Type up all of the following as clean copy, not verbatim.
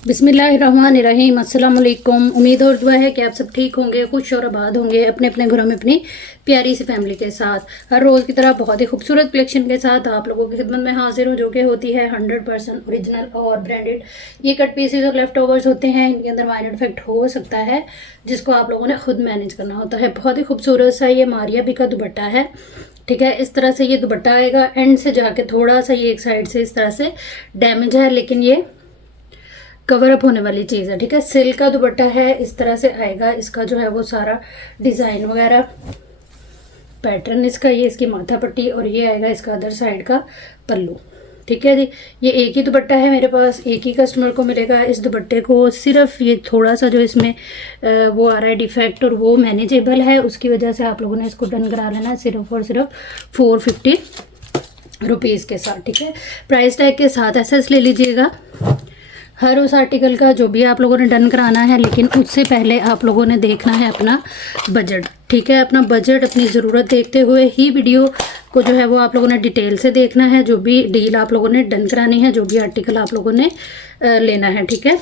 बिस्मिल्लाहिर्रहमानिर्रहीम। अस्सलाम वालेकुम। उम्मीद और दुआ है कि आप सब ठीक होंगे, खुश और आबाद होंगे अपने अपने घरों में अपनी प्यारी सी फैमिली के साथ। हर रोज़ की तरह बहुत ही खूबसूरत कलेक्शन के साथ आप लोगों की खिदमत में हाजिर हूँ, जो कि होती है 100% ओरिजिनल और ब्रांडेड। ये कट पीसेज और लेफ्ट ओवर्स होते हैं, इनके अंदर माइनर इफेक्ट हो सकता है जिसको आप लोगों ने खुद मैनेज करना होता है। बहुत ही खूबसूरत सा ये मारिया बी का दुपट्टा है, ठीक है। इस तरह से ये दुपट्टा आएगा, एंड से जाके थोड़ा सा ये एक साइड से इस तरह से डैमेज है, लेकिन ये कवर अप होने वाली चीज़ है, ठीक है। सिल्क का दुपट्टा है, इस तरह से आएगा। इसका जो है वो सारा डिज़ाइन वगैरह पैटर्न इसका, ये इसकी माथा पट्टी और ये आएगा इसका अदर साइड का पल्लू, ठीक है जी। ये एक ही दुपट्टा है मेरे पास, एक ही कस्टमर को मिलेगा इस दुपट्टे को। सिर्फ ये थोड़ा सा जो इसमें वो आ रहा है डिफेक्ट, और वो मैनेजेबल है, उसकी वजह से आप लोगों ने इसको डन करा लेना है सिर्फ और सिर्फ 450 रुपीज़ के साथ, ठीक है। प्राइस टैग के साथ एसएस ले लीजिएगा हर उस आर्टिकल का जो भी आप लोगों ने डन कराना है, लेकिन उससे पहले आप लोगों ने देखना है अपना बजट, ठीक है। अपना बजट, अपनी ज़रूरत देखते हुए ही वीडियो को जो है वो आप लोगों ने डिटेल से देखना है। जो भी डील आप लोगों ने डन करानी है, जो भी आर्टिकल आप लोगों ने लेना है, ठीक है।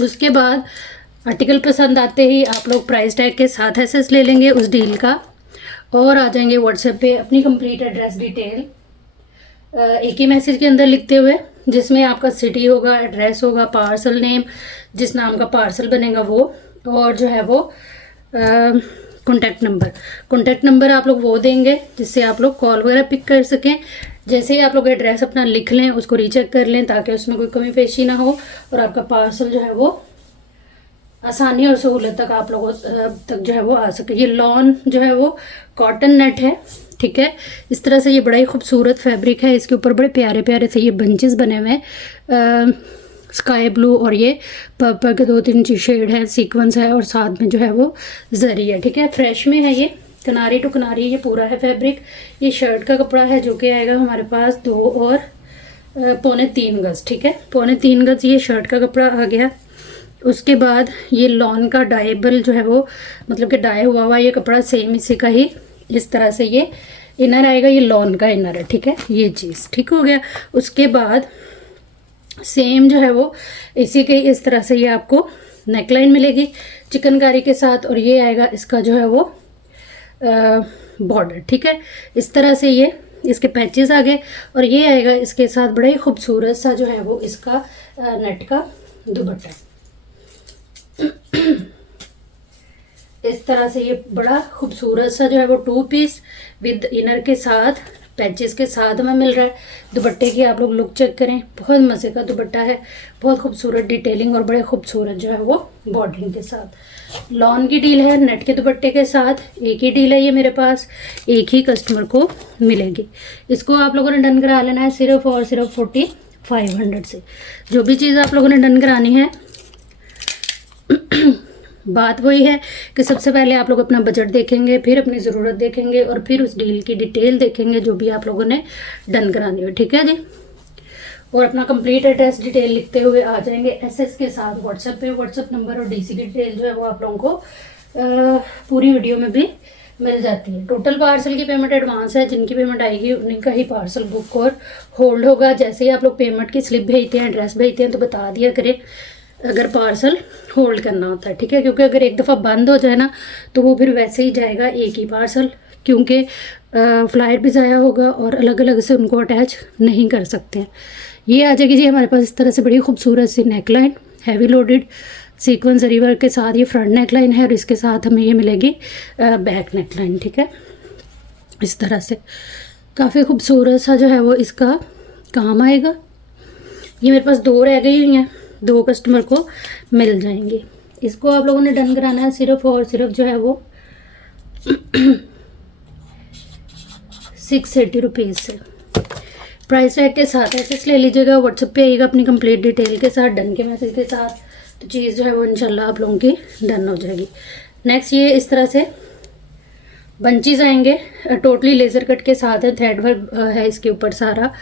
उसके बाद आर्टिकल पसंद आते ही आप लोग प्राइस टैग के साथ एसेस ले लेंगे उस डील का, और आ जाएंगे व्हाट्सएप पे अपनी कंप्लीट एड्रेस डिटेल एक ही मैसेज के अंदर लिखते हुए, जिसमें आपका सिटी होगा, एड्रेस होगा, पार्सल नेम, जिस नाम का पार्सल बनेगा वो, और जो है वो कॉन्टैक्ट नंबर आप लोग वो देंगे जिससे आप लोग कॉल वगैरह पिक कर सकें। जैसे ही आप लोग एड्रेस अपना लिख लें, उसको रीचेक कर लें ताकि उसमें कोई कमी पेशी ना हो, और आपका पार्सल जो है वो आसानी और सहूलत तक आप लोगों तक जो है वो आ सके। ये लॉन जो है वो कॉटन नेट है, ठीक है। इस तरह से ये बड़ा ही खूबसूरत फैब्रिक है, इसके ऊपर बड़े प्यारे प्यारे से ये बंचेस बने हुए हैं, स्काई ब्लू और ये पर्पल के 2-3 शेड है, सीक्वेंस है, और साथ में जो है वो जरी है, ठीक है। फ्रेश में है ये, किनारी टू किनारी ये पूरा है फैब्रिक। ये शर्ट का कपड़ा है जो कि आएगा हमारे पास 2 और 3.25 गज, ठीक है। 3.25 गज ये शर्ट का कपड़ा आ गया। उसके बाद ये लॉन का डाइबल जो है वो, मतलब कि डाई हुआ ये कपड़ा सेम इसी का ही इस तरह से ये इनर आएगा, ये लॉन का इनर है, ठीक है। ये चीज़ ठीक हो गया। उसके बाद सेम जो है वो इसी के इस तरह से ये आपको नेकलाइन मिलेगी चिकनकारी के साथ, और ये आएगा इसका जो है वो बॉर्डर, ठीक है। इस तरह से ये इसके पैचेस आ गए, और ये आएगा इसके साथ बड़ा ही खूबसूरत सा जो है वो इसका नेट का दुपट्टा। इस तरह से ये बड़ा खूबसूरत सा जो है वो 2 पीस विद इनर के साथ पैचेस के साथ में मिल रहा है। दुपट्टे की आप लोग लुक चेक करें, बहुत मज़े का दुपट्टा है, बहुत खूबसूरत डिटेलिंग और बड़े खूबसूरत जो है वो बॉर्डरिंग के साथ। लॉन की डील है नेट के दुपट्टे के साथ, एक ही डील है ये मेरे पास, एक ही कस्टमर को मिलेगी। इसको आप लोगों ने डन करा लेना है सिर्फ और सिर्फ 4500 से। जो भी चीज़ आप लोगों ने डन करानी है बात वही है कि सबसे पहले आप लोग अपना बजट देखेंगे, फिर अपनी ज़रूरत देखेंगे, और फिर उस डील की डिटेल देखेंगे जो भी आप लोगों ने डन करानी हो, ठीक है जी। और अपना कंप्लीट एड्रेस डिटेल लिखते हुए आ जाएंगे एसएस के साथ व्हाट्सएप पे। व्हाट्सएप नंबर और डीसी की डिटेल जो है वो आप लोगों को पूरी वीडियो में भी मिल जाती है। टोटल पार्सल की पेमेंट एडवांस है, जिनकी पेमेंट आएगी उन्हीं का ही पार्सल बुक और होल्ड होगा। जैसे ही आप लोग पेमेंट की स्लिप भेजते हैं, एड्रेस भेजते हैं, तो बता दिया करें अगर पार्सल होल्ड करना होता है, ठीक है। क्योंकि अगर एक दफ़ा बंद हो जाए ना, तो वो फिर वैसे ही जाएगा एक ही पार्सल, क्योंकि फ्लाइट भी ज़ाया होगा और अलग अलग से उनको अटैच नहीं कर सकते हैं। ये आ जाएगी जी हमारे पास इस तरह से बड़ी खूबसूरत सी नेकलाइन, हैवी लोडेड सीक्वेंस जरी वर्क के साथ। ये फ्रंट नेकलाइन है, और इसके साथ हमें ये मिलेगी बैक नेकलाइन, ठीक है। इस तरह से काफ़ी खूबसूरत सा जो है वो इसका काम आएगा। ये मेरे पास 2 रह गई हुई हैं, 2 कस्टमर को मिल जाएंगे। इसको आप लोगों ने डन कराना है सिर्फ और सिर्फ जो है वो 680 रुपीज़ से। प्राइस टैग के साथ एसेस ले लीजिएगा, व्हाट्सएप पे आइएगा अपनी कंप्लीट डिटेल के साथ, डन के मैसेज के साथ, तो चीज़ जो है वो इंशाल्लाह आप लोगों की डन हो जाएगी। नेक्स्ट ये इस तरह से बंचीज आएंगे, टोटली लेज़र कट के साथ है, थ्रेड वर्क है इसके ऊपर सारा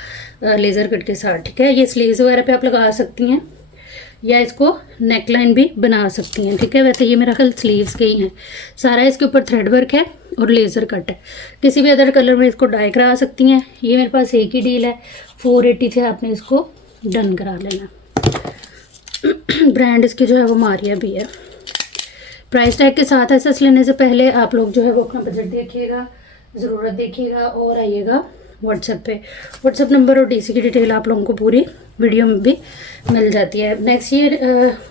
लेज़र कट के साथ, ठीक है। ये स्लीव्स वगैरह पे आप लगा सकती हैं, या इसको नेकलाइन भी बना सकती हैं, ठीक है। वैसे ये मेरा ख्याल स्लीव्स के ही हैं। सारा इसके ऊपर थ्रेड वर्क है और लेज़र कट है। किसी भी अदर कलर में इसको डाई करा सकती हैं। ये मेरे पास एक ही डील है, 480 से आपने इसको डन करा लेना। ब्रांड इसकी जो है वो मारिया भी है। प्राइस टैग के साथ एसेस लेने से पहले आप लोग जो है वो अपना बजट देखिएगा, ज़रूरत देखिएगा और आइएगा व्हाट्सएप पे। व्हाट्सएप नंबर और डीसी की डिटेल आप लोगों को पूरी वीडियो में भी मिल जाती है। नेक्स्ट ये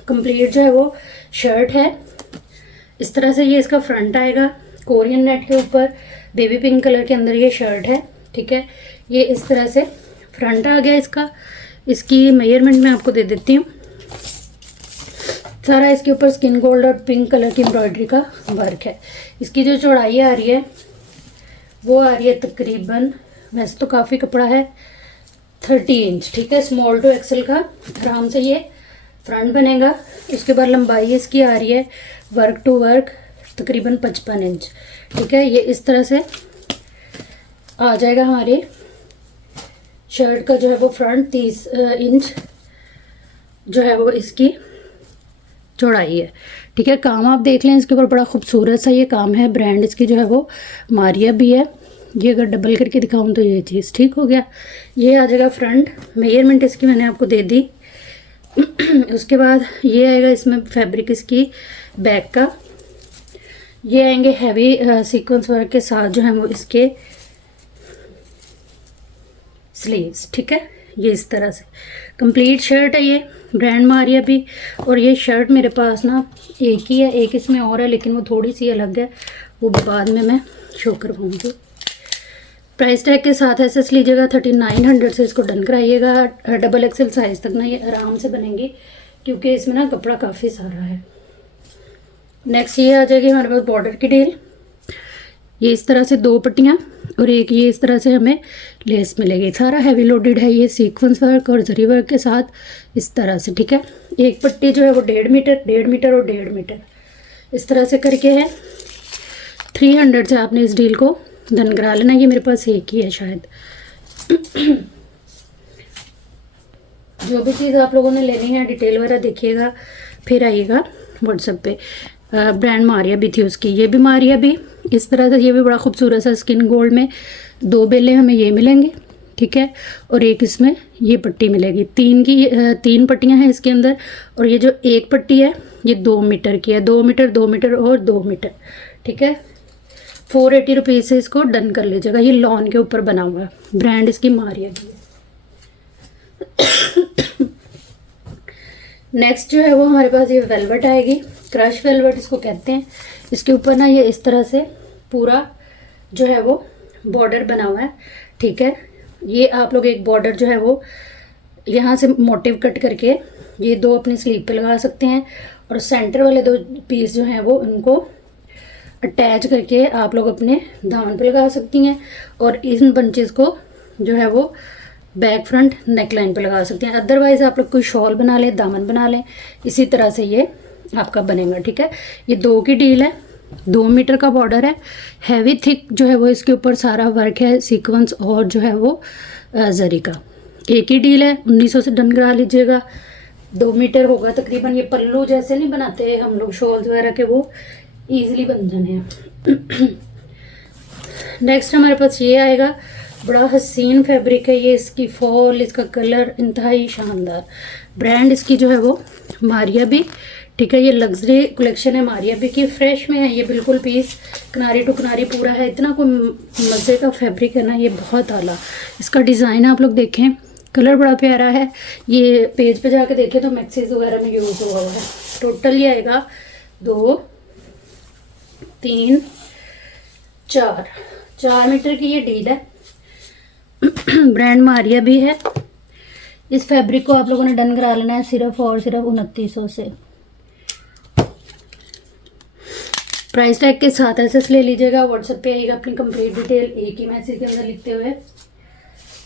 कंप्लीट जो है वो शर्ट है। इस तरह से ये इसका फ्रंट आएगा, कोरियन नेट के ऊपर बेबी पिंक कलर के अंदर ये शर्ट है। ठीक है, ये इस तरह से फ्रंट आ गया इसका। इसकी मेजरमेंट मैं आपको दे देती हूँ। सारा इसके ऊपर स्किन गोल्ड और पिंक कलर की एम्ब्रॉयडरी का वर्क है। इसकी जो चौड़ाई आ रही है वो आ रही है तकरीबन, वैसे तो काफ़ी कपड़ा है, 30 इंच। ठीक है, स्मॉल टू एक्सेल का आराम से ये फ्रंट बनेगा। उसके बाद लंबाई इसकी आ रही है वर्क टू वर्क तकरीबन 55 इंच। ठीक है, ये इस तरह से आ जाएगा हमारे शर्ट का जो है वो फ्रंट। 30 इंच जो है वो इसकी चौड़ाई है। ठीक है, काम आप देख लें इसके ऊपर, बड़ा खूबसूरत सा ये काम है। ब्रांड इसकी जो है वो मारिया भी है। ये अगर डबल करके दिखाऊं तो ये चीज़ ठीक हो गया। ये आ जाएगा फ्रंट, मेजरमेंट इसकी मैंने आपको दे दी। उसके बाद ये आएगा इसमें फैब्रिक इसकी बैक का। ये आएंगे हैवी सीक्वेंस वर्क के साथ जो है वो इसके स्लीव्स। ठीक है, ये इस तरह से कंप्लीट शर्ट है ये, ब्रांड मारिया भी। और ये शर्ट मेरे पास ना एक ही है, एक इसमें और है लेकिन वो थोड़ी सी अलग है, वो बाद में मैं शो करवाऊँगी। प्राइस टैग के साथ एसेस लीजिएगा 3900 से इसको डन कराइएगा। डबल एक्सेल साइज़ तक ना ये आराम से बनेंगी क्योंकि इसमें ना कपड़ा काफ़ी सारा है। नेक्स्ट ये आ जाएगी हमारे पास बॉर्डर की डील। ये इस तरह से 2 पट्टियाँ और एक ये इस तरह से हमें लेस मिलेगी। सारा हैवी लोडेड है ये सीक्वेंस वर्क और जरी वर्क के साथ इस तरह से। ठीक है, एक पट्टी जो है वो 1.5 मीटर, 1.5 मीटर और 1.5 मीटर इस तरह से करके है। 300 से आपने इस डील को डन करा लेना। ये मेरे पास एक ही है शायद। जो भी चीज़ आप लोगों ने लेनी है डिटेल वगैरह देखिएगा, फिर आइएगा व्हाट्सएप पे। ब्रांड मारिया भी थी उसकी, ये भी मारिया भी इस तरह से। ये भी बड़ा खूबसूरत सा स्किन गोल्ड में 2 बेले हमें ये मिलेंगे। ठीक है, और एक इसमें ये पट्टी मिलेगी। 3 पट्टियां हैं इसके अंदर और ये जो एक पट्टी है ये 2 मीटर की है। 2 मीटर, 2 मीटर और 2 मीटर। ठीक है, 480 रुपीज़ से इसको डन कर लीजिएगा। ये लॉन के ऊपर बना हुआ है, ब्रांड इसकी मारिया की है। नेक्स्ट जो है वो हमारे पास ये वेलवेट आएगी, क्रश वेलवेट इसको कहते हैं। इसके ऊपर ना ये इस तरह से पूरा जो है वो बॉर्डर बना हुआ है। ठीक है, ये आप लोग एक बॉर्डर जो है वो यहाँ से मोटिव कट करके ये 2 अपनी स्लीव पे लगा सकते हैं और सेंटर वाले 2 पीस जो हैं वो उनको अटैच करके आप लोग अपने दामन पे लगा सकती हैं और इन बंचेस को जो है वो बैक फ्रंट नेक लाइन पे लगा सकते हैं। अदरवाइज़ आप लोग कोई शॉल बना लें, दामन बना लें, इसी तरह से ये आपका बनेगा। ठीक है, ये 2 की डील है, 2 मीटर का बॉर्डर है, हैवी थिक जो है वो इसके ऊपर सारा वर्क है, सीक्वेंस और जो है वो जरी का। एक ही डील है, 1900 से डन करा लीजिएगा। 2 मीटर होगा तकरीबन। ये पल्लू जैसे नहीं बनाते हम लोग शॉल्स वगैरह के, वो ईजिली बन जाने हैं। नेक्स्ट हमारे पास ये आएगा, बड़ा हसीन फैब्रिक है ये। इसकी फॉल, इसका कलर इंतहाई शानदार। ब्रांड इसकी जो है वो मारिया भी। ठीक है, ये लग्जरी कलेक्शन है मारिया भी की, फ्रेश में है ये बिल्कुल पीस, किनारी टू किनारी पूरा है। इतना कोई मज़े का फैब्रिक है ना ये, बहुत आला। इसका डिज़ाइन आप लोग देखें, कलर बड़ा प्यारा है। ये पेज पे जाके देखें तो मैक्सीज वगैरह में यूज़ हुआ है। टोटल ये आएगा 2, 3, 4 मीटर की ये डील है। ब्रांड मारिया भी है। इस फैब्रिक को आप लोगों ने डन करा लेना है सिर्फ और सिर्फ 2900 से। प्राइस टैग के साथ एसेस ले लीजिएगा। व्हाट्सएप पे आएगा अपनी कंप्लीट डिटेल एक ही मैसेज के अंदर लिखते हुए।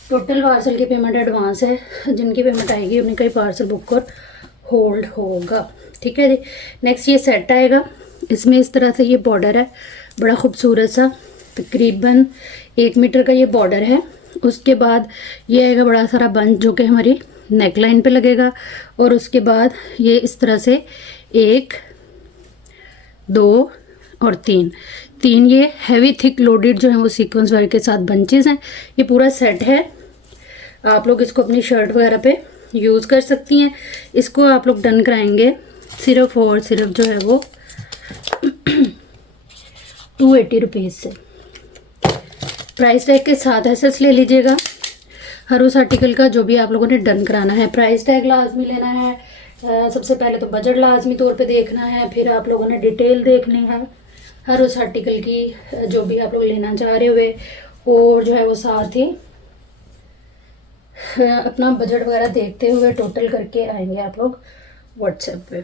टोटल पार्सल की पेमेंट एडवांस है, जिनकी पेमेंट आएगी उन्हीं का ही पार्सल बुक और होल्ड होगा। ठीक है जी। नेक्स्ट ये सेट आएगा, इसमें इस तरह से ये बॉर्डर है, बड़ा खूबसूरत सा, तकरीबन 1 मीटर का ये बॉर्डर है। उसके बाद ये आएगा बड़ा सारा बंच जो कि हमारी नेक लाइन पे लगेगा और उसके बाद ये इस तरह से 1, 2 और 3 ये हैवी थिक लोडेड जो है वो सीक्वेंस वर्क के साथ बंचेस हैं। ये पूरा सेट है, आप लोग इसको अपनी शर्ट वगैरह पे यूज़ कर सकती हैं। इसको आप लोग डन कराएंगे सिर्फ और सिर्फ जो है वो 280 रुपीज़ से। प्राइस टैग के साथ एसेस ले लीजिएगा हर उस आर्टिकल का जो भी आप लोगों ने डन कराना है। प्राइस टैग लाजमी लेना है। सबसे पहले तो बजट लाजमी तौर पे देखना है, फिर आप लोगों ने डिटेल देखनी है हर उस आर्टिकल की जो भी आप लोग लेना चाह रहे हुए, और जो है वो साथ ही अपना बजट वगैरह देखते हुए टोटल करके आएंगे आप लोग व्हाट्सएप पे।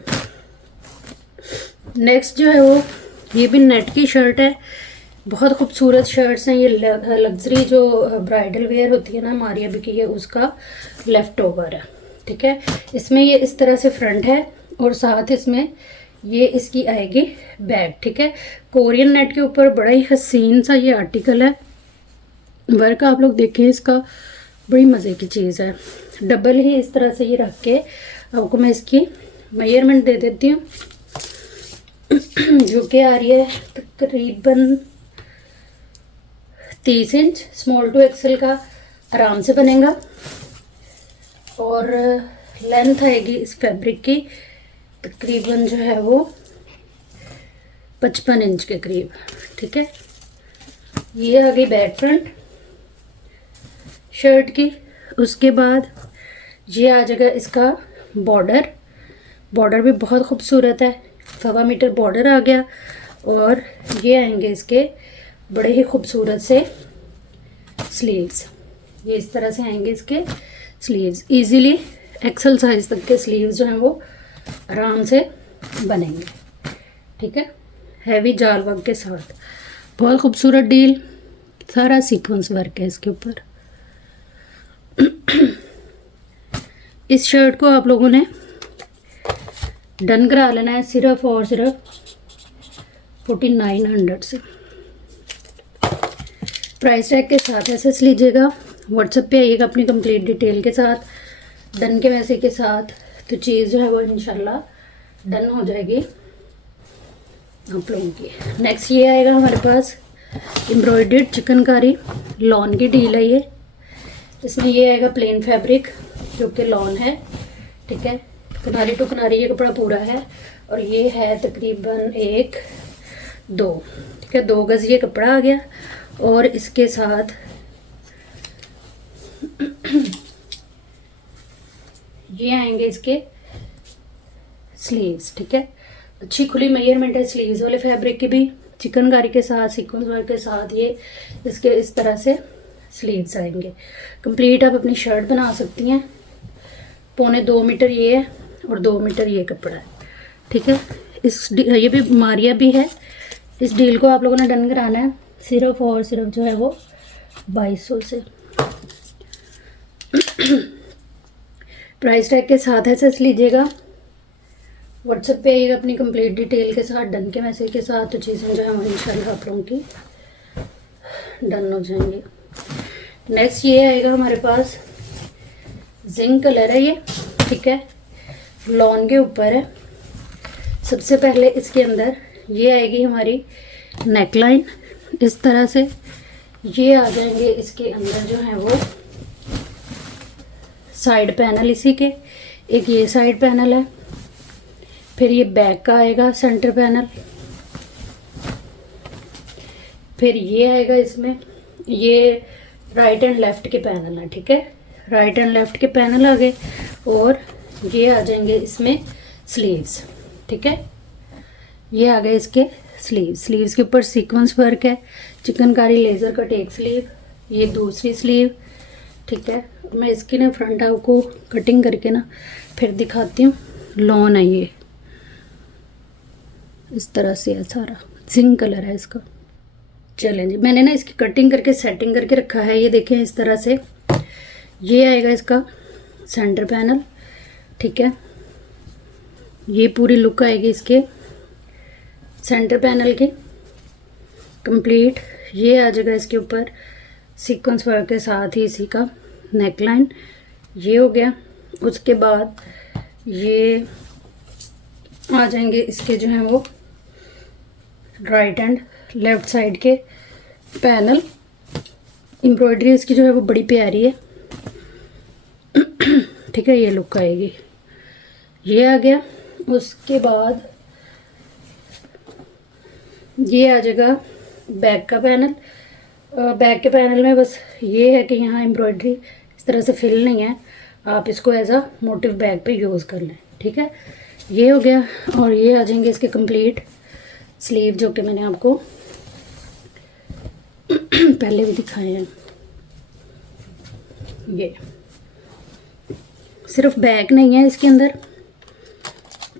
नेक्स्ट जो है वो ये भी नेट की शर्ट है। बहुत खूबसूरत शर्ट्स हैं ये। लग्जरी जो ब्राइडल वेयर होती है ना हमारी अभी की, ये उसका लेफ़्ट ओवर है। ठीक है, इसमें ये इस तरह से फ्रंट है और साथ इसमें ये इसकी आएगी बैक। ठीक है, कोरियन नेट के ऊपर बड़ा ही हसीन सा ये आर्टिकल है। वर्क आप लोग देखें इसका, बड़ी मज़े की चीज़ है। डबल ही इस तरह से ये रख के आपको मैं इसकी मेजरमेंट दे देती हूँ जो कि आ रही है तकरीबन 30 इंच। स्मॉल टू एक्सेल का आराम से बनेगा। और लेंथ आएगी इस फैब्रिक की तकरीबन जो है वो 55 इंच के करीब। ठीक है, ये आ गई बैक फ्रंट शर्ट की। उसके बाद ये आ जाएगा इसका बॉर्डर। बॉर्डर भी बहुत खूबसूरत है, 1.25 मीटर बॉर्डर आ गया। और ये आएंगे इसके बड़े ही खूबसूरत से स्लीव्स। ये इस तरह से आएंगे इसके स्लीव्स। इजीली एक्सेल साइज तक के स्लीव्स जो हैं वो आराम से बनेंगे। ठीक है, हैवी जाल वर्क के साथ बहुत खूबसूरत डील। सारा सीक्वेंस वर्क है इसके ऊपर। इस शर्ट को आप लोगों ने डन करा लेना है सिर्फ और सिर्फ 4900 से। प्राइस टैग के साथ एसेस लीजिएगा। व्हाट्सएप पे आइएगा अपनी कंप्लीट डिटेल के साथ, डन के मैसेज के साथ, तो चीज़ जो है वो इंशाल्लाह डन हो जाएगी आप लोगों की। नेक्स्ट ये आएगा हमारे पास एम्ब्रॉयडर्ड चिकनकारी लॉन की डील है ये। इसमें ये आएगा प्लेन फैब्रिक जो कि लॉन है। ठीक है, किनारी टू किनारी ये कपड़ा पूरा है और ये है तकरीबन 1-2। ठीक है, 2 गज़ ये कपड़ा आ गया। और इसके साथ ये आएंगे इसके स्लीव्स। ठीक है, अच्छी खुली मेजरमेंट है स्लीव्स वाले फैब्रिक की भी। चिकनकारी के साथ सीक्वेंस वर्क के साथ ये इसके इस तरह से स्लीव्स आएंगे। कंप्लीट आप अपनी शर्ट बना सकती हैं। 1.25 मीटर ये है और 2 मीटर ये कपड़ा है। ठीक है, ये भी मारिया भी है। इस डील को आप लोगों ने डन कराना है सिर्फ और सिर्फ जो है वो 2200 से। प्राइस टैग के साथ एसेस लीजिएगा। व्हाट्सएप पे आइएगा अपनी कंप्लीट डिटेल के साथ, डन के मैसेज के साथ, तो चीज़ें जो है वो इंशाल्लाह आप लोगों की डन हो जाएंगी। नेक्स्ट ये आएगा हमारे पास जिंक कलर है ये। ठीक है, लॉन के ऊपर है। सबसे पहले इसके अंदर ये आएगी हमारी नेकलाइन इस तरह से। ये आ जाएंगे इसके अंदर जो है वो साइड पैनल इसी के। एक ये साइड पैनल है, फिर ये बैक का आएगा सेंटर पैनल, फिर ये आएगा इसमें ये राइट एंड लेफ़्ट के पैनल है। ठीक है, राइट एंड लेफ़्ट के पैनल आ गए और ये आ जाएंगे इसमें स्लीव्स। ठीक है, ये आ गए इसके स्लीव्स के ऊपर सीक्वेंस वर्क है। चिकनकारी लेज़र कट एक स्लीव, ये दूसरी स्लीव। ठीक है, मैं इसकी ना फ्रंट आपको कटिंग करके ना फिर दिखाती हूँ। लॉन है ये, इस तरह से है सारा। जिंक कलर है इसका। चलें जी, मैंने ना इसकी कटिंग करके सेटिंग करके रखा है। ये देखें इस तरह से ये आएगा इसका सेंटर पैनल। ठीक है, ये पूरी लुक आएगी इसके सेंटर पैनल की कंप्लीट। ये आ जाएगा इसके ऊपर सीक्वेंस वर्क के साथ ही इसी का नेकलाइन। ये हो गया। उसके बाद ये आ जाएंगे इसके जो हैं वो राइट एंड लेफ़्ट साइड के पैनल। एम्ब्रॉयडरी इसकी जो है वो बड़ी प्यारी है। ठीक है, ये लुक आएगी, ये आ गया। उसके बाद ये आ जाएगा बैक का पैनल। बैक के पैनल में बस ये है कि यहाँ एम्ब्रॉयडरी इस तरह से फिल नहीं है, आप इसको एज अ मोटिव बैग पे यूज़ कर लें, ठीक है। ये हो गया। और ये आ जाएंगे इसके कंप्लीट स्लीव, जो कि मैंने आपको पहले भी दिखाए हैं। ये सिर्फ बैक नहीं है, इसके अंदर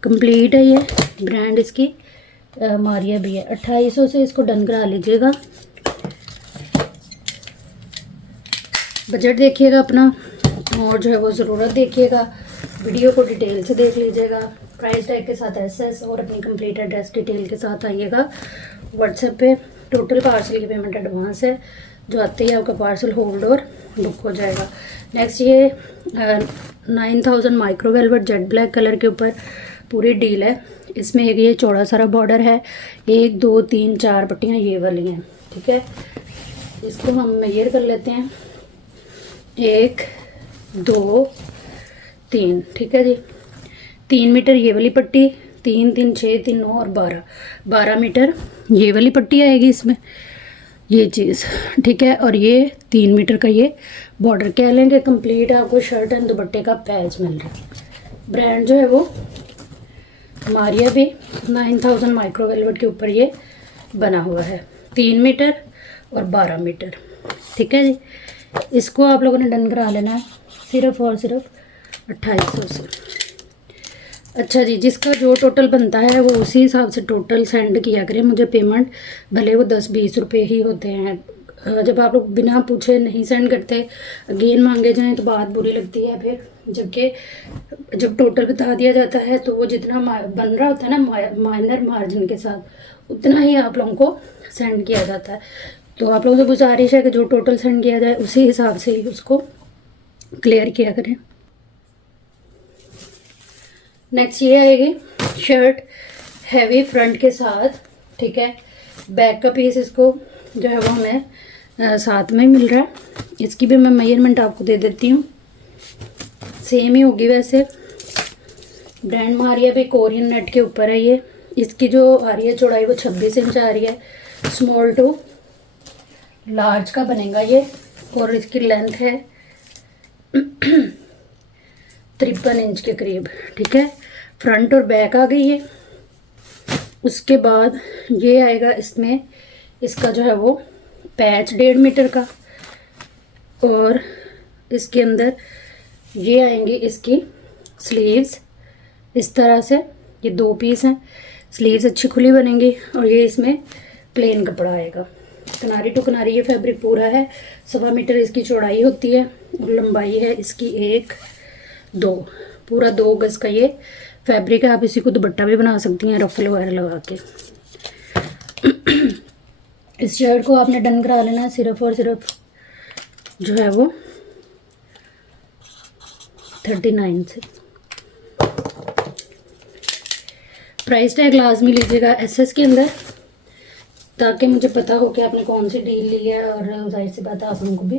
कंप्लीट है। ये ब्रांड इसकी मारिया भी है। 2800 से इसको डन करा लीजिएगा। बजट देखिएगा अपना, और जो है वो ज़रूरत देखिएगा, वीडियो को डिटेल से देख लीजिएगा। प्राइस टैग के साथ एसएस और अपनी कंप्लीट एड्रेस डिटेल के साथ आइएगा व्हाट्सएप पे। टोटल पार्सल की पेमेंट एडवांस है, जो आते ही आपका पार्सल होल्ड और बुक हो जाएगा। नेक्स्ट ये 9000 micro velvet jet black colour के ऊपर पूरी डील है। इसमें एक ये चौड़ा सारा बॉर्डर है, 1 2 3 4 पट्टियाँ ये वाली हैं, ठीक है। इसको हम मेजर कर लेते हैं, 1 2 3, ठीक है जी। 3 मीटर ये वाली पट्टी, 3 3 6 3 9 और 12 मीटर ये वाली पट्टी आएगी इसमें, ये चीज़, ठीक है। और ये 3 मीटर का ये बॉर्डर कह लेंगे। कंप्लीट आपको शर्ट एंड दुपट्टे का पैच मिल रहा है। ब्रांड जो है वो मारिया भी 9000 माइक्रो वेलवेट के ऊपर ये बना हुआ है, 3 मीटर और 12 मीटर, ठीक है जी। इसको आप लोगों ने डन करा लेना है सिर्फ और सिर्फ 2800 से। अच्छा जी, जिसका जो टोटल बनता है वो उसी हिसाब से टोटल सेंड किया करें मुझे पेमेंट, भले वो 10-20 रुपये ही होते हैं। जब आप लोग बिना पूछे नहीं सेंड करते, अगेन मांगे जाएं तो बात बुरी लगती है फिर। जबकि जब टोटल बता दिया जाता है तो वो जितना बन रहा होता है ना माइनर मार्जिन के साथ, उतना ही आप लोगों को सेंड किया जाता है। तो आप लोगों से गुजारिश है कि जो टोटल सेंड किया जाए उसी हिसाब से ही उसको क्लियर किया करें। नेक्स्ट ये आएगी शर्ट हैवी फ्रंट के साथ, ठीक है। बैक का पीस इसको जो है वो हमें साथ में मिल रहा है। इसकी भी मैं मेजरमेंट आपको दे देती हूँ, सेम ही होगी वैसे। ब्रांड मारिया भी कोरियन नेट के ऊपर है ये। इसकी जो आ रही है चौड़ाई वो 26 इंच आ रही है, स्मॉल टू लार्ज का बनेगा ये। और इसकी लेंथ है 53 इंच के करीब, ठीक है। फ्रंट और बैक आ गई है। उसके बाद ये आएगा इसमें, इसका जो है वो पैच 1.5 मीटर का, और इसके अंदर ये आएंगी इसकी स्लीव्स इस तरह से। ये 2 पीस हैं, स्लीव्स अच्छी खुली बनेंगी। और ये इसमें प्लेन कपड़ा आएगा, किनारी टू किनारी ये फैब्रिक पूरा है। 1.25 मीटर इसकी चौड़ाई होती है और लंबाई है इसकी 1 2, पूरा 2 गज का ये फैब्रिक है। आप इसी को दुपट्टा भी बना सकती हैं रफल वगैरह लगा के। इस शर्ट को आपने डन करा लेना है सिर्फ और सिर्फ जो है वो 39 से। प्राइस टैग लाजमी लीजिएगा एसएस के अंदर, ताकि मुझे पता हो कि आपने कौन सी डील ली है, और जाहिर सी बात है आप लोगों को भी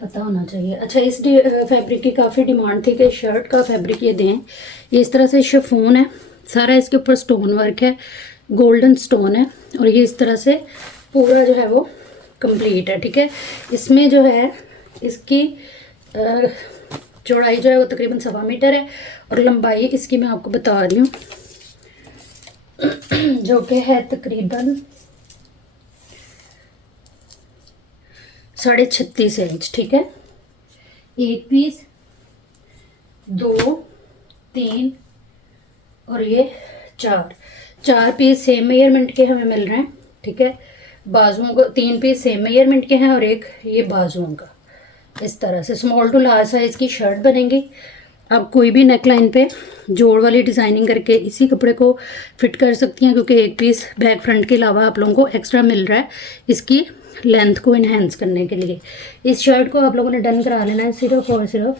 पता होना चाहिए। अच्छा, इस फैब्रिक की काफ़ी डिमांड थी कि शर्ट का फैब्रिक ये दें। ये इस तरह से शिफॉन है सारा, इसके ऊपर स्टोन वर्क है, गोल्डन स्टोन है, और ये इस तरह से पूरा जो है वो कंप्लीट है, ठीक है। इसमें जो है इसकी चौड़ाई जो है वो तकरीबन 1.25 मीटर है, और लंबाई इसकी मैं आपको बता रही हूँ जो कि है तकरीबन 36.5 इंच, ठीक है। 1 पीस 2 3 और ये 4 पीस सेम मेजरमेंट के हमें मिल रहे हैं, ठीक है। बाजुओं को 3 पीस सेम मेजरमेंट के हैं और एक ये बाजुओं का। इस तरह से स्मॉल टू लार्ज साइज़ की शर्ट बनेगी। आप कोई भी नेक लाइन पे जोड़ वाली डिज़ाइनिंग करके इसी कपड़े को फिट कर सकती हैं, क्योंकि 1 पीस बैक फ्रंट के अलावा आप लोगों को एक्स्ट्रा मिल रहा है इसकी लेंथ को इन्हेंस करने के लिए। इस शर्ट को आप लोगों ने डन करा लेना है सिर्फ और सिर्फ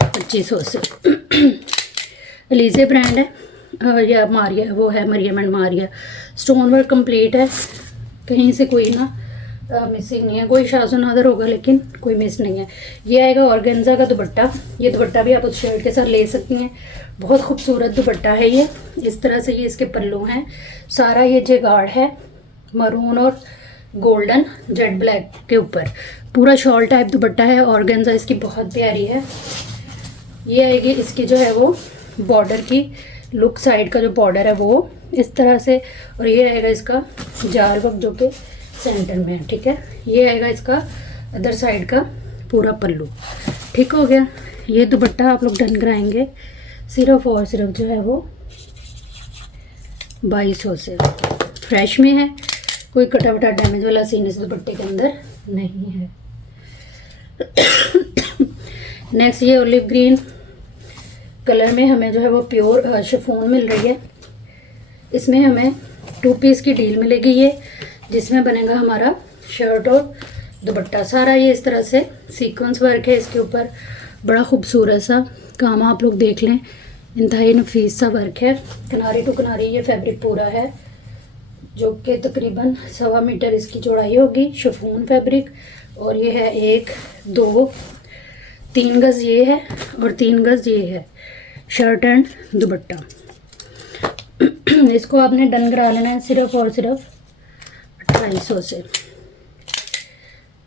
2500 से। एलिजे ब्रांड है, या मारिया वो है, Mariam and Maria. Stone work complete है, कहीं से कोई ना मिसिंग नहीं है, कोई शाज़-ओ-नादर होगा लेकिन कोई मिस नहीं है। ये आएगा ऑर्गेन्जा का दुपट्टा। ये दुपट्टा भी आप उस शर्ट के साथ ले सकती हैं, बहुत खूबसूरत दुपट्टा है ये। इस तरह से ये इसके पल्लू हैं, सारा ये जेगार्ड है मरून और गोल्डन जेट ब्लैक के ऊपर, पूरा शॉल टाइप दुपट्टा है। ऑर्गेन्जा इसकी बहुत प्यारी है। ये आएगी इसकी जो है वो बॉर्डर की लुक, साइड का जो बॉर्डर है वो इस तरह से, और ये आएगा इसका जाल वर्क जो कि सेंटर में है, ठीक है। ये आएगा इसका अदर साइड का पूरा पल्लू, ठीक हो गया। ये दुपट्टा आप लोग डन कराएंगे सिर्फ और सिर्फ जो है वो 2200 से। फ्रेश में है, कोई कटा वटा डैमेज वाला सीन इस दुपट्टे के अंदर नहीं है। नेक्स्ट ये ओलिव ग्रीन कलर में हमें जो है वो प्योर शिफॉन मिल रही है। इसमें हमें 2 पीस की डील मिलेगी ये, जिसमें बनेगा हमारा शर्ट और दुपट्टा। सारा ये इस तरह से सीक्वेंस वर्क है इसके ऊपर, बड़ा खूबसूरत सा काम, आप लोग देख लें, इंतहाई नफीस सा वर्क है। किनारी टू किनारी ये फैब्रिक पूरा है, जो कि तकरीबन 1.25 मीटर इसकी चौड़ाई होगी, शिफॉन फैब्रिक। और ये है 1 2 3 गज़ ये है और 3 गज़ ये है शर्ट एंड दुपट्टा। इसको आपने डन करा लेना है सिर्फ और सिर्फ 2800 से।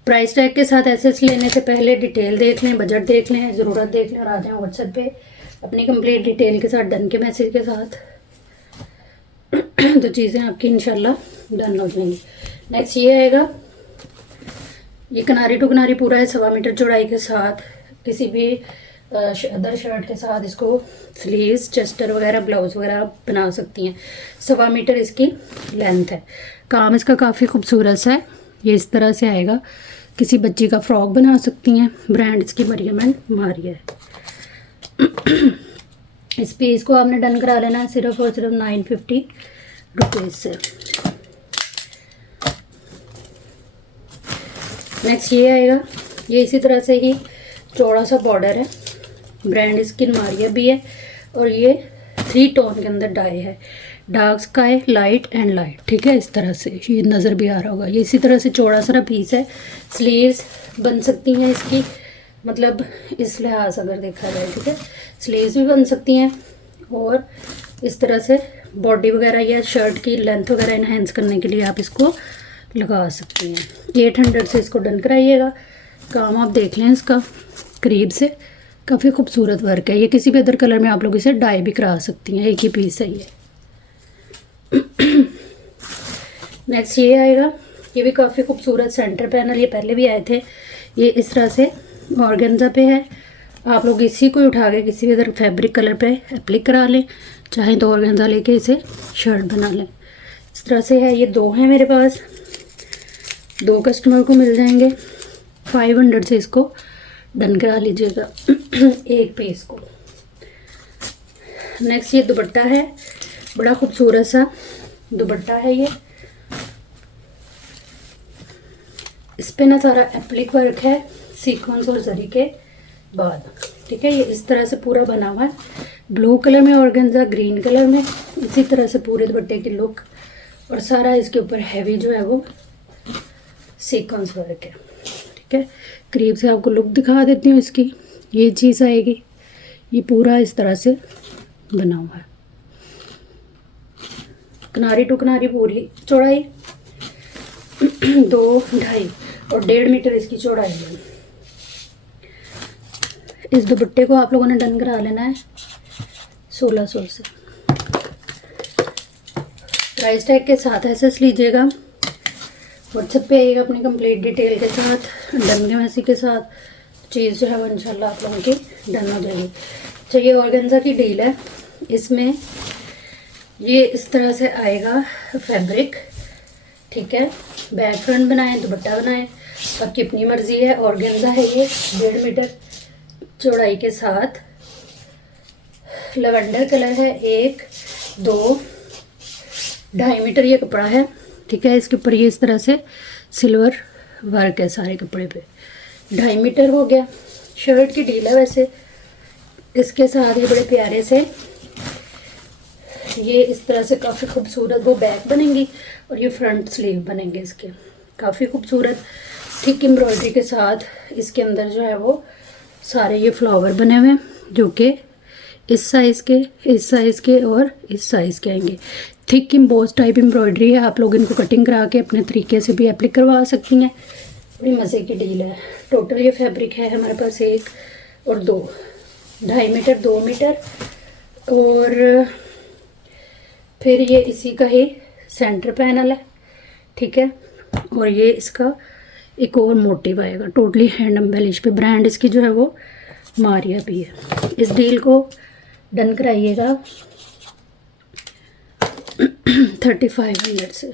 प्राइस टैग के साथ एसेस लेने से पहले डिटेल देख लें, बजट देख लें, ज़रूरत देख लें और आ जाएं व्हाट्सएप पे अपनी कंप्लीट डिटेल के साथ, डन के मैसेज के साथ। तो चीज़ें आपकी इंशाल्लाह डन हो जाएंगी। नेक्स्ट ये आएगा, ये किनारी टू किनारी पूरा है 1.25 मीटर चौड़ाई के साथ। किसी भी अदर शर्ट के साथ इसको स्लीव्स, चेस्टर वगैरह, ब्लाउज वगैरह बना सकती हैं। 1.25 मीटर इसकी लेंथ है। काम इसका काफ़ी खूबसूरत सा है, ये इस तरह से आएगा। किसी बच्ची का फ्रॉक बना सकती हैं। ब्रांड इसकी मरियम एंड मारिया है। इस पीस को आपने डन करा लेना है सिर्फ और सिर्फ 950 रुपीज़ से। नेक्स्ट ये आएगा, ये इसी तरह से ही चौड़ा सा बॉर्डर है, ब्रांड इसकी मारिया भी है, और ये 3 टोन के अंदर डाई है, dark sky, light and light, ठीक है। इस तरह से ये नज़र भी आ रहा होगा। ये इसी तरह से चौड़ा सा पीस है। स्लीव्स बन सकती हैं इसकी, मतलब इस लिहाज अगर देखा जाए, ठीक है, स्लीव्स भी बन सकती हैं। और इस तरह से बॉडी वगैरह या शर्ट की लेंथ वगैरह इन्हेंस करने के लिए आप इसको लगा सकती हैं। 800 से इसको डन कराइएगा। काम आप देख लें इसका करीब से, काफ़ी खूबसूरत वर्क है। ये किसी भी अदर कलर में आप लोग इसे डाई भी करा सकती हैं, एक ही पीस है ये। नेक्स्ट ये आएगा, ये भी काफ़ी खूबसूरत सेंटर पैनल, ये पहले भी आए थे। ये इस तरह से ऑर्गेन्जा पे है, आप लोग इसी को उठा के किसी भी अदर फैब्रिक कलर पे एप्लिक करा लें, चाहे तो ऑर्गेन्जा लेके इसे शर्ट बना लें। इस तरह से है। ये 2 हैं मेरे पास, 2 कस्टमर को मिल जाएंगे। 500 से इसको डन करा लीजिएगा एक पीस को। नेक्स्ट ये दुपट्टा है, बड़ा खूबसूरत सा दुपट्टा है ये। इस पे ना सारा एप्लिक वर्क है सीक्वेंस और जरी के बाद, ठीक है। ये इस तरह से पूरा बना हुआ है, ब्लू कलर में ऑर्गेन्जा, ग्रीन कलर में, इसी तरह से पूरे दुपट्टे की लुक। और सारा इसके ऊपर हैवी जो है वो सीक्वेंस वर्क है, ठीक है। करीब से आपको लुक दिखा देती हूँ इसकी। ये चीज़ आएगी, ये पूरा इस तरह से बना हुआ है, किनारी टू किनारी पूरी चौड़ाई 2, 2.5 और 1.5 मीटर इसकी चौड़ाई है। इस दुपट्टे को आप लोगों ने डन करा लेना है 1600 से। प्राइस टैग के साथ एसेस लीजिएगा, व्हाट्सएप पे आइएगा अपनी कंप्लीट डिटेल के साथ, डन के मैसेज के साथ। चीज़ जो है वो इंशाल्लाह आप लोगों की डन हो जाएगी। चाहिए ऑर्गेन्जा की डील है, इसमें ये इस तरह से आएगा फैब्रिक, ठीक है। बैक फ्रंट बनाएं, दुपट्टा बनाएं, आपकी अपनी मर्जी है। ऑर्गेन्जा है ये 1.5 मीटर चौड़ाई के साथ, लवेंडर कलर है। 1 2 2.5 मीटर ये कपड़ा है, ठीक है। इसके ऊपर ये इस तरह से सिल्वर वर्क है सारे कपड़े पे। 2.5 मीटर हो गया। शर्ट की डील है वैसे। इसके साथ ये बड़े प्यारे से ये इस तरह से काफ़ी खूबसूरत वो बैक बनेंगी और ये फ्रंट स्लीव बनेंगे इसके। काफ़ी खूबसूरत थिक एम्ब्रॉयडरी के साथ इसके अंदर जो है वो सारे ये फ्लावर बने हुए हैं, जो कि इस साइज़ के, इस साइज़ के और इस साइज़ के आएंगे। थिक एम्बोस टाइप एम्ब्रॉयडरी है, आप लोग इनको कटिंग करा के अपने तरीके से भी एप्लिक करवा सकती हैं। बड़ी मज़े की डील है। टोटल ये फैब्रिक है हमारे पास 1 और 2, 2.5 मीटर, 2 मीटर, और फिर ये इसी का ही सेंटर पैनल है, ठीक है। और ये इसका एक और मोटिव आएगा, टोटली हैंड एम्बेलिश पे। ब्रांड इसकी जो है वो मारिया भी है। इस डील को डन कराइएगा 3500 से।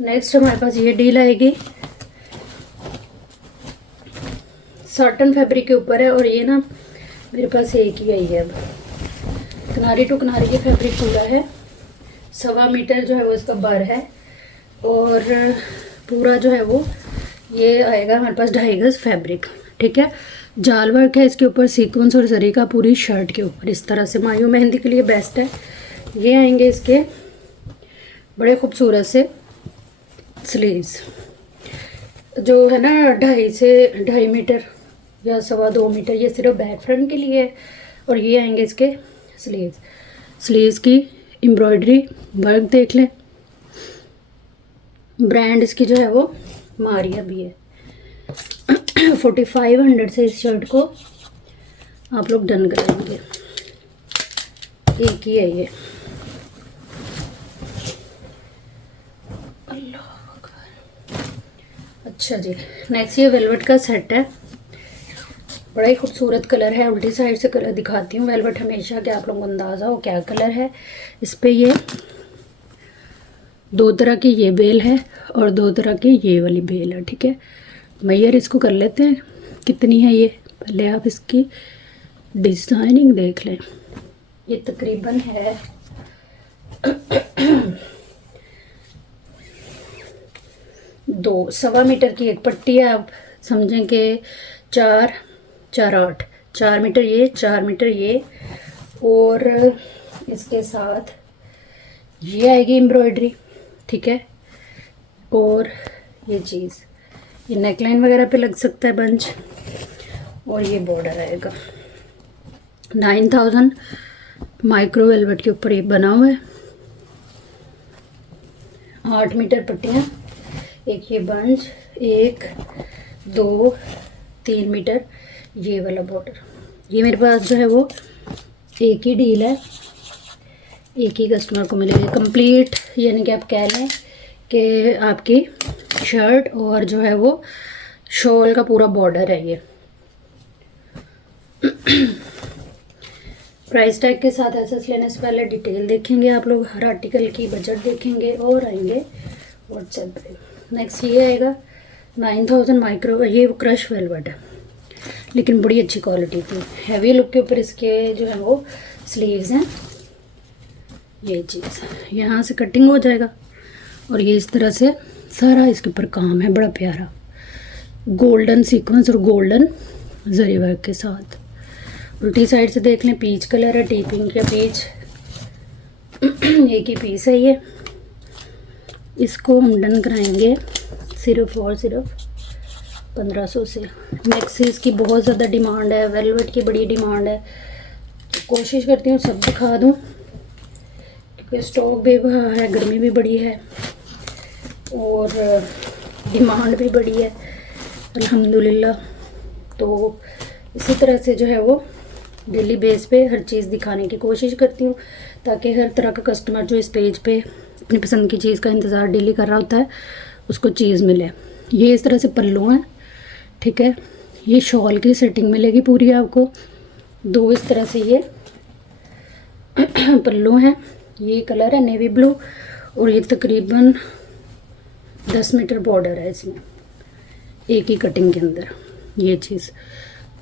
नेक्स्ट हमारे पास ये डील आएगी, साटन फैब्रिक के ऊपर है, और ये ना मेरे पास एक ही आई है। अब किनारी टू किनारी ये फैब्रिक पूरा है, 1.25 मीटर जो है वो इसका बर है, और पूरा जो है वो ये आएगा हमारे पास 2.5 गज फैब्रिक, ठीक है। जाल वर्क है इसके ऊपर, सीक्वेंस और जरी का पूरी शर्ट के ऊपर इस तरह से। मायू मेहंदी के लिए बेस्ट है। ये आएंगे इसके बड़े खूबसूरत से स्लीव्स, जो है ना 2.5 से 2.5 मीटर या 2.25 मीटर, ये सिर्फ बैक फ्रंट के लिए है। और ये आएंगे इसके स्लीव्स। स्लीव्स की एम्ब्रॉयडरी वर्क देख लें, ब्रांड इसकी जो है वो मारिया भी है। 4500 से इस शर्ट को आप लोग डन करेंगे। एक ही है ये। अच्छा जी, नेक्स्ट ये वेलवेट का सेट है, बड़ा ही खूबसूरत कलर है। उल्टी साइड से कलर दिखाती हूँ। वेलवेट हमेशा कि आप लोगों को अंदाज़ा हो क्या कलर है। इस पे ये 2 तरह की ये बेल है और 2 तरह की ये वाली बेल है, ठीक है। मैयर इसको कर लेते हैं कितनी है ये, पहले आप इसकी डिज़ाइनिंग देख लें। ये तकरीबन है 2.25 मीटर की एक पट्टी है। आप समझें कि 4, 4, 8, 4 मीटर ये, 4 मीटर ये, और इसके साथ ये आएगी एम्ब्रॉयडरी, ठीक है। और ये चीज़, ये नेकलाइन वगैरह पे लग सकता है बंच, और ये बॉर्डर आएगा। 9000 माइक्रो वेलवेट के ऊपर ये बना हुआ है। 8 मीटर पट्टियाँ, एक ये बंच, 1, 2, 3 मीटर ये वाला बॉर्डर। ये मेरे पास जो है वो एक ही डील है, एक ही कस्टमर को मिलेगी कंप्लीट, यानी कि आप कह लें कि आपकी शर्ट और जो है वो शॉल का पूरा बॉर्डर है ये। प्राइस टैग के साथ एसएस लेने से पहले डिटेल देखेंगे आप लोग, हर आर्टिकल की बजट देखेंगे और आएंगे व्हाट्सएप पे। नेक्स्ट ये आएगा 9000 माइक्रो, ये क्रश वेलवेट है लेकिन बड़ी अच्छी क्वालिटी की, हैवी लुक के ऊपर इसके जो है वो स्लीव्स हैं। ये चीज़ यहाँ से कटिंग हो जाएगा, और ये इस तरह से सारा इसके ऊपर काम है, बड़ा प्यारा गोल्डन सीक्वेंस और गोल्डन जरी वर्क के साथ। उल्टी साइड से देख लें, पीच कलर है, टी पिंक या पीच, एक ही पीस है ये। इसको हम डन कराएंगे सिर्फ और सिर्फ 1500 से। नेक्स्ट इसकी बहुत ज़्यादा डिमांड है, वेलवेट की बड़ी डिमांड है, तो कोशिश करती हूँ सब दिखा दूँ क्योंकि स्टॉक भी है, गर्मी भी बड़ी है और डिमांड भी बड़ी है अल्हम्दुलिल्लाह। तो इसी तरह से जो है वो डेली बेस पे हर चीज़ दिखाने की कोशिश करती हूँ, ताकि हर तरह का कस्टमर जो इस पेज पे अपनी पसंद की चीज़ का इंतज़ार डेली कर रहा होता है उसको चीज़ मिले। ये इस तरह से पल्लू हैं, ठीक है। ये शॉल की सेटिंग मिलेगी पूरी आपको। 2 इस तरह से ये पल्लू हैं, ये कलर है नेवी ब्लू, और ये तकरीबन 10 मीटर बॉर्डर है इसमें एक ही कटिंग के अंदर। ये चीज़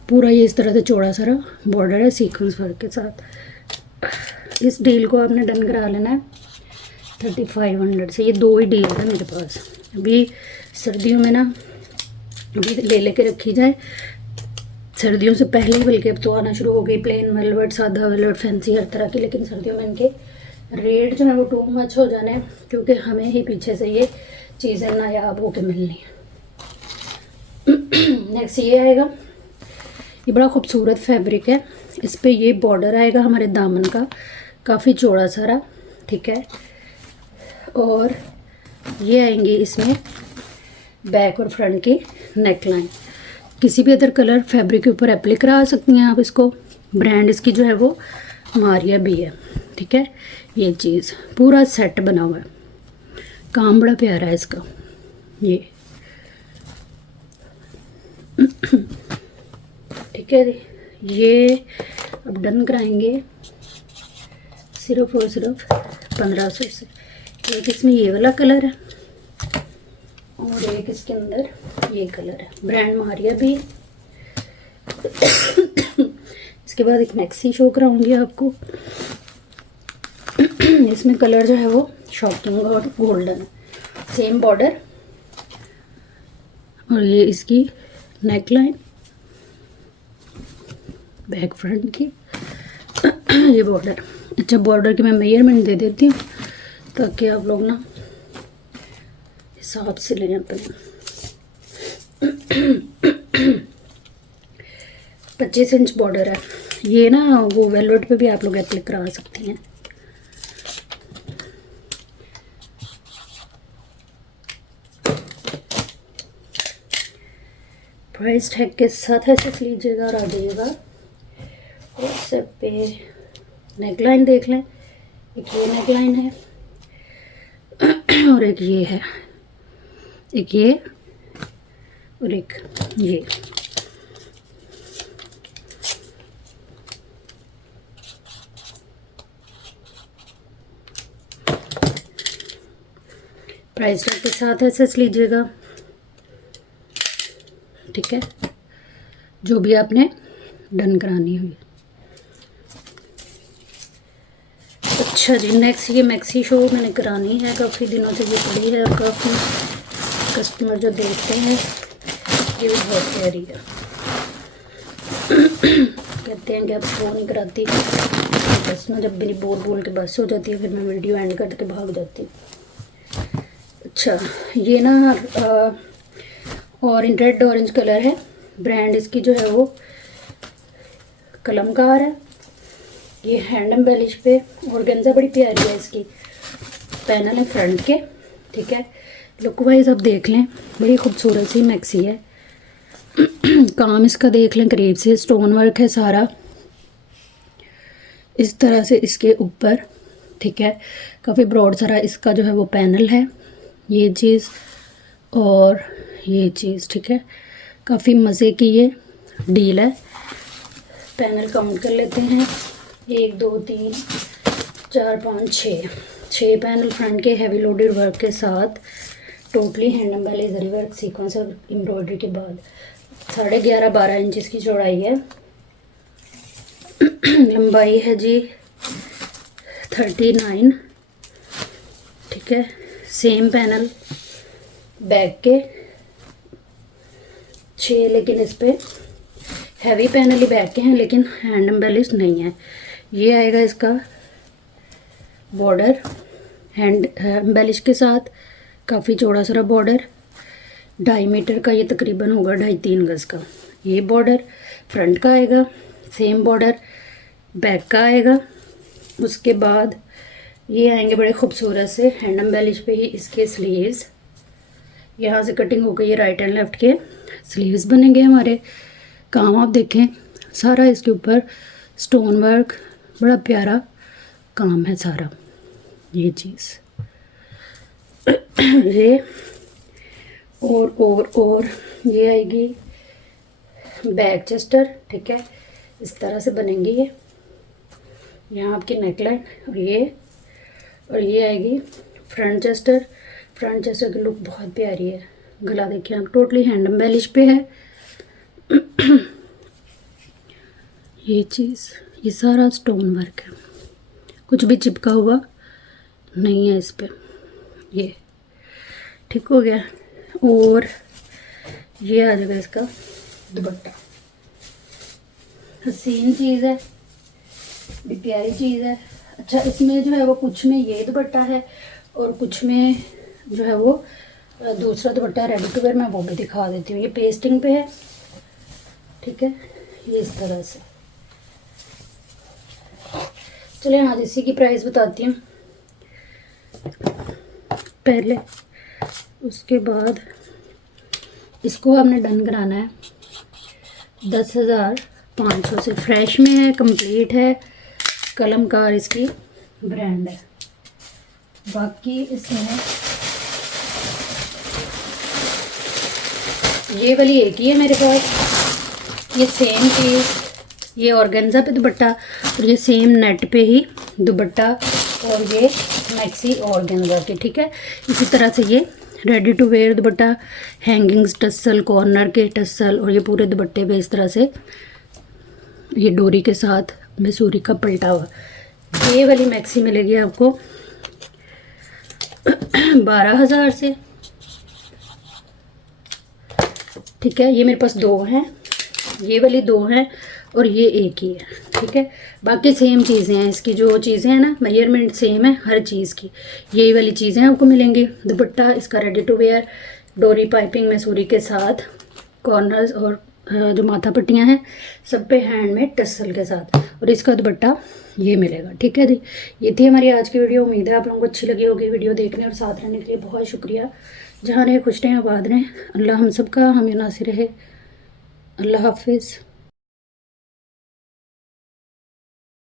पूरा ये इस तरह से चौड़ा सारा बॉर्डर है सीक्वेंस वर्क के साथ। इस डील को आपने डन करा लेना है 3500 से। ये 2 ही डील है मेरे पास। अभी सर्दियों में ना अभी ले लेके रखी जाए, सर्दियों से पहले ही, बल्कि अब तो आना शुरू हो गई प्लेन वेलवेट, सादा वेलवेट, फैंसी हर तरह की। लेकिन सर्दियों में इनके रेट जो है वो टू मच हो जाने, क्योंकि हमें ही पीछे से ये चीज़ें नायाब होके मिलनी है। नेक्स्ट ये आएगा, ये बड़ा खूबसूरत फैब्रिक है। इस पे ये बॉर्डर आएगा हमारे दामन का, काफ़ी चौड़ा सारा, ठीक है। और ये आएंगे इसमें बैक और फ्रंट की नेक लाइन। किसी भी अदर कलर फैब्रिक के ऊपर एप्लाई करा सकती हैं आप इसको। ब्रांड इसकी जो है वो मारिया भी है, ठीक है। ये चीज़ पूरा सेट बना हुआ है, काम बड़ा प्यारा है इसका। ये ठीक है, ये अब डन कराएंगे सिर्फ और सिर्फ 1500 से। एक इसमें ये वाला कलर है और एक इसके अंदर ये कलर है, ब्रांड मारिया भी। इसके बाद एक मैक्सी शो कराऊंगी आपको। इसमें कलर जो है वो शॉकिंग और गोल्डन है, सेम बॉर्डर, और ये इसकी नेक लाइन बैक फ्रंट की। ये बॉर्डर, अच्छा बॉर्डर की मैं मेजरमेंट दे देती हूँ ताकि आप लोग ना हिसाब से लें अपने। 25 इंच बॉर्डर है ये ना, वो वेलवेट पे भी आप लोग एप्लाई करा सकती हैं। प्राइस टैग के साथ ऐसे लीजिएगा और आ जाइएगा। व्हाट्सएप पे नेकलाइन देख लें, एक ये नेकलाइन है और एक ये है, एक ये और एक ये। प्राइस टैग के साथ ऐसे लीजिएगा, ठीक है, जो भी आपने डन करानी हुई। अच्छा जी, नेक्स्ट ये मैक्सी शो मैंने करानी है, काफ़ी दिनों से ये पड़ी है और काफ़ी कस्टमर जो देखते हैं ये भी बहुत प्यारी है। कहते हैं कि आप शो नहीं कराती, बस ना जब मेरी बोल के बस हो जाती है फिर मैं वीडियो एंड करके भाग जाती हूँ। अच्छा ये ना और रेड ऑरेंज कलर है, ब्रांड इसकी जो है वो कलमकार है। ये हैंड एम्बेलिश पे ऑर्गेन्जा बड़ी प्यारी है, इसकी पैनल है फ्रंट के, ठीक है। लुक वाइज आप देख लें, बड़ी खूबसूरत सी मैक्सी है। काम इसका देख लें करीब से, स्टोन वर्क है सारा इस तरह से इसके ऊपर, ठीक है। काफ़ी ब्रॉड सारा इसका जो है वो पैनल है, ये चीज़ और ये चीज़, ठीक है। काफ़ी मज़े की ये डील है। पैनल काउंट कर लेते हैं, 1 2 3 4 5 6 पैनल फ्रंट के हैवी लोडेड वर्क के साथ, टोटली हैंड एम्बेलिश जरी वर्क सीक्वेंस और एम्ब्रॉयडरी के बाद 11.5-12 इंच की चौड़ाई है। लंबाई है जी 39, ठीक है। सेम पैनल बैक के 6, लेकिन इस पे हैवी पैनल ही बैक के हैं लेकिन हैंड एम्बेलिश नहीं है। ये आएगा इसका बॉर्डर हैंड एम्बेलिश के साथ, काफ़ी चौड़ा सारा बॉर्डर, 2.5 मीटर का ये तकरीबन होगा, 2.5-3 गज़ का। ये बॉर्डर फ्रंट का आएगा, सेम बॉर्डर बैक का आएगा। उसके बाद ये आएंगे बड़े खूबसूरत से हैंड एम्बेलिश पे ही इसके स्लीव्स, यहाँ से कटिंग हो गई है, राइट एंड लेफ्ट के स्लीव्स बनेंगे हमारे। काम आप देखें सारा इसके ऊपर स्टोन वर्क, बड़ा प्यारा काम है सारा। ये चीज़ ये और ये आएगी बैक चेस्टर, ठीक है। इस तरह से बनेंगी ये, यहाँ आपकी नेकलाइन और ये आएगी फ्रंट चेस्टर। फ्रंट चेस्टर की लुक बहुत प्यारी है। गला देखिए आप, टोटली हैंड एम्बेलिश पे है। ये चीज़, ये सारा स्टोन वर्क है, कुछ भी चिपका हुआ नहीं है इस पे, ये ठीक हो गया। और ये आ जाएगा इसका दुपट्टा। हसीन चीज़ है, भी प्यारी चीज़ है। अच्छा, इसमें जो है वो कुछ में ये दुपट्टा है और कुछ में जो है वो दूसरा दुपट्टा रेडी टू वेयर। मैं वो भी दिखा देती हूँ। ये पेस्टिंग पे है, ठीक है, ये इस तरह से। चलिए आज इसी की प्राइस बताती हूँ पहले, उसके बाद इसको आपने डन कराना है 10,500 से। फ्रेश में है, कंप्लीट है, कलमकार इसकी ब्रांड है। बाकी इसमें ये वाली एक ही है मेरे पास, ये सेम चीज़, ये ऑर्गेन्जा पे दुपट्टा और ये सेम नेट पे ही दुपट्टा और ये मैक्सी ऑर्गेन्जा के, ठीक है। इसी तरह से ये ready to wear dupatta, hangings, tassel, corner के टसल और ये पूरे दुपट्टे पे इस तरह से ये डोरी के साथ मैसूरी का पलटा हुआ। ये वाली मैक्सी मिलेगी आपको 12,000 से, ठीक है। ये मेरे पास दो हैं, ये वाली दो हैं और ये एक ही है, ठीक है। बाकी सेम चीज़ें हैं, इसकी जो चीज़ें हैं ना, मेजरमेंट सेम है हर चीज़ की। यही वाली चीज़ें आपको मिलेंगी। दुपट्टा इसका रेडी टू वेयर, डोरी पाइपिंग मैसूरी के साथ, कॉर्नर्स और जो माथा पट्टियाँ हैं सब पे हैंडमेड टसल के साथ, और इसका दुपट्टा ये मिलेगा, ठीक है जी। ये थी हमारी आज की वीडियो। उम्मीद है आप लोगों को अच्छी लगी होगी। वीडियो देखने और साथ रहने के लिए बहुत शुक्रिया। जहाँ रहे खुश रहें, आबाद रहें। अल्लाह हम सब का हम नासिर रहे। अल्लाह हाफिज़।